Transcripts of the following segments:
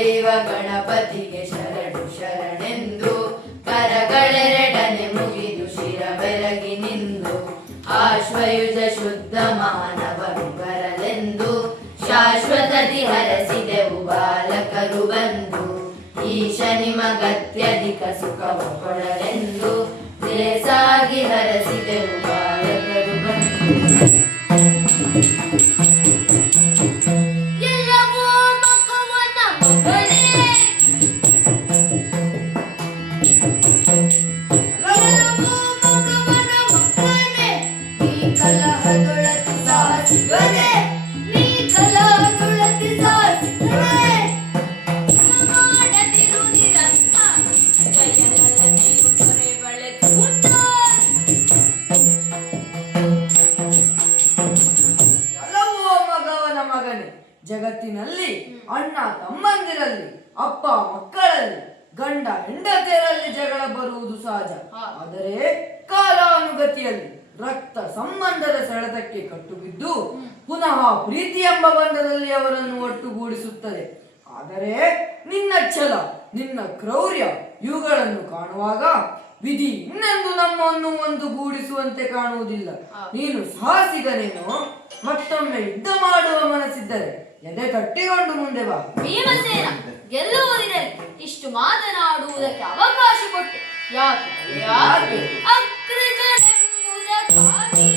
ದೈವ ಗಣಪತಿಗೆ ಶರಣು ಶರಣೆಂದು ಕರಗಳೆರಡನೆ ಮುಗಿದು ಶಿರ ಬೆರಗಿ ನಿಂದು ಆಶ್ವಯುಜ ಶುದ್ಧ ಮಾನವರು ಬರಲೆಂದು ಶಾಶ್ವತದಿ ಹರಸಿದೆವು ಬಾಲಕರು ಬಂದು ಈಶ ನಿಮಗತ್ಯಧಿಕ ಸುಖವ ಕೊಡಲೆಂದು ಲೇಸಾಗಿ ಹರಸಿದೆವು ಬಾಲಕರು ಬಂದು ಎಲ್ಲವೂ ಮಕ್ಕವನ ಮಗನೇ ಎಲ್ಲವೂ ಮಗವನ ಮಗನೇ ನೀ ಕಲಹದೊಳತಿ ಸಾಸಿಗನೆ ನೀ ಕಲಹದೊಳತಿ ಸಾಸಿಗನೆ ಮಾಡದಿರು ನಿರಂತ ಜಯಲಲಿತೆಯು ತೊರೆ ಬಳೆದು ಮಗನೇ ಜಗತ್ತಿನಲ್ಲಿ ಅಣ್ಣ ತಮ್ಮಂದಿರಲ್ಲಿ ಅಪ್ಪ ಮಕ್ಕಳಲ್ಲಿ ಗಂಡ ಹೆಂಡತಿಯರಲ್ಲಿ ಜಗಳ ಬರುವುದು ಸಹಜ. ಆದರೆ ಕಾಲಾನುಗತಿಯಲ್ಲಿ ರಕ್ತ ಸಂಬಂಧದ ಸೆಳೆತಕ್ಕೆ ಕಟ್ಟುಬಿದ್ದು ಪುನಃ ಪ್ರೀತಿ ಎಂಬ ಬಂಧದಲ್ಲಿ ಅವರನ್ನು ಒಟ್ಟುಗೂಡಿಸುತ್ತದೆ. ಆದರೆ ನಿನ್ನ ಛಲ ನಿನ್ನ ಕ್ರೌರ್ಯ ಇವುಗಳನ್ನು ಕಾಣುವಾಗ ವಿಧಿ ಇನ್ನೆಂದು ನಮ್ಮನ್ನು ಒಂದು ಗೂಡಿಸುವಂತೆ ಕಾಣುವುದಿಲ್ಲ. ನೀನು ಸಾಹಸಿಗನೇನು ಮತ್ತೊಮ್ಮೆ ಯುದ್ಧ ಮಾಡುವ ಮನಸ್ಸಿದ್ದರೆ ಎದೆ ಕಟ್ಟಿಕೊಂಡು ಮುಂದೆ ಬಾ. ಭೀಮಸೇನ ಗೆಲ್ಲುವುದಿರಲಿ, ಇಷ್ಟು ಮಾತನಾಡುವುದಕ್ಕೆ ಅವಕಾಶ ಕೊಟ್ಟೆ ಯಾಕೆ? ಅಗ್ರಜನೆಂಬುದಕ್ಕಾಗಿ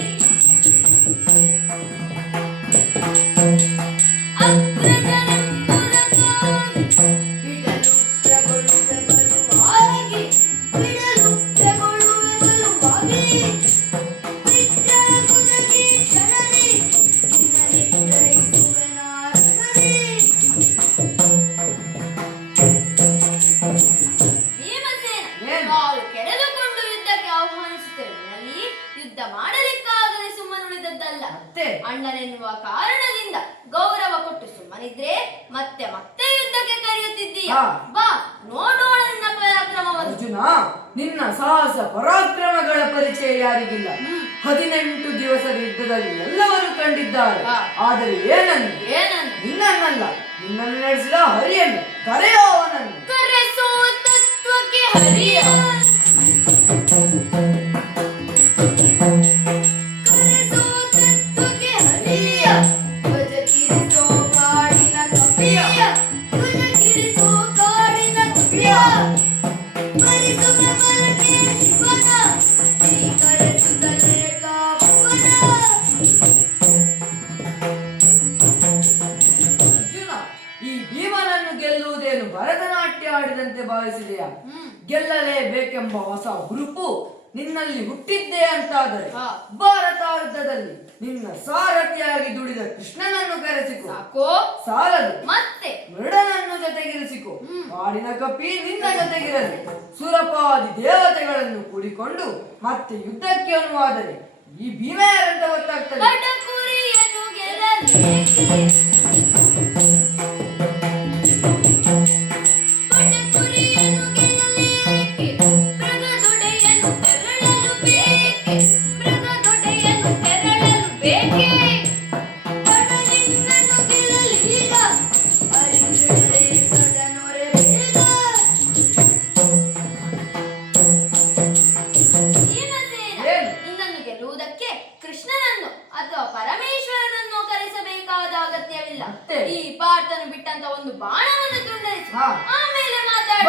ಮಾಡಲಿಕ್ಕಾಗದೆ ಸುಮ್ಮನುಳಿದದ್ದಲ್ಲ. ಅಣ್ಣನೆನ್ನುವ ಕಾರಣದಿಂದ ಗೌರವ ಕೊಟ್ಟು ಸುಮ್ಮನಿದ್ರೆ ಮತ್ತೆ ಮತ್ತೆ ಯುದ್ಧಕ್ಕೆ ಕರೆಯುತ್ತಿದ್ದೀಯ. ಬಾ ನೋಡೋಣ ನಿನ್ನ ಪರಾಕ್ರಮವನ್ನು. ಅರ್ಜುನ, ನಿನ್ನ ಸಾಹಸ ಪರಾಕ್ರಮಗಳ ಪರಿಚಯ ಯಾರಿಗಿಲ್ಲ. 18 ದಿವಸದ ಯುದ್ಧದಲ್ಲಿ ಎಲ್ಲವರು ಕಂಡಿದ್ದಾರೆ. ಆದರೆ ಏನನ್ನು ನಿನ್ನನ್ನಲ್ಲ, ನಿನ್ನನ್ನು ನಡೆಸಿದ ಹರಿಯನ್ನು ಕರೆಯೋ ಅವನನ್ನು. ಕರೆಸೋ ತತ್ವಕ್ಕೆ ಹರಿಯ ಭರತನಾಟ್ಯ ಆಡಿದಂತೆ ಭಾವಿಸಿದೆಯಾ? ಗೆಲ್ಲಲೇಬೇಕೆಂಬ ಹೊಸ ಹುರುಪು ನಿನ್ನಲ್ಲಿ ಹುಟ್ಟಿದ್ದೆ ಅಂತಾದರೆ ಭಾರತ ಯುದ್ಧದಲ್ಲಿ ನಿನ್ನ ಸಾರಥಿಯಾಗಿ ದುಡಿದ ಕೃಷ್ಣನನ್ನು ಕರೆಸಿಕೊ. ಸಾಲದು ಮತ್ತೆ ಮೃಡನನ್ನು ಜೊತೆಗಿರಿಸಿಕೊ. ಕಾಡಿನ ಕಪಿ ನಿನ್ನ ಜೊತೆಗಿರಲಿ. ಸುರಪಾದಿ ದೇವತೆಗಳನ್ನು ಕೂಡಿಕೊಂಡು ಮತ್ತೆ ಯುದ್ಧಕ್ಕೆ ಅನ್ನುವಾದರೆ ಈ ಭೀಮ ಯಾರಂತ ಗೊತ್ತಾಗ್ತದೆ. ಕೃಷ್ಣನನ್ನು ಅಥವಾ ಪರಮೇಶ್ವರನನ್ನು ಕರೆಸಬೇಕಾದ ಅಗತ್ಯವಿಲ್ಲ. ಈ ಪಾರ್ಥನು ಬಿಟ್ಟಂತ ಒಂದು ಬಾಣವನ್ನು ತುಂಡರಿಸಿ ಆಮೇಲೆ ಮಾತಾಡ.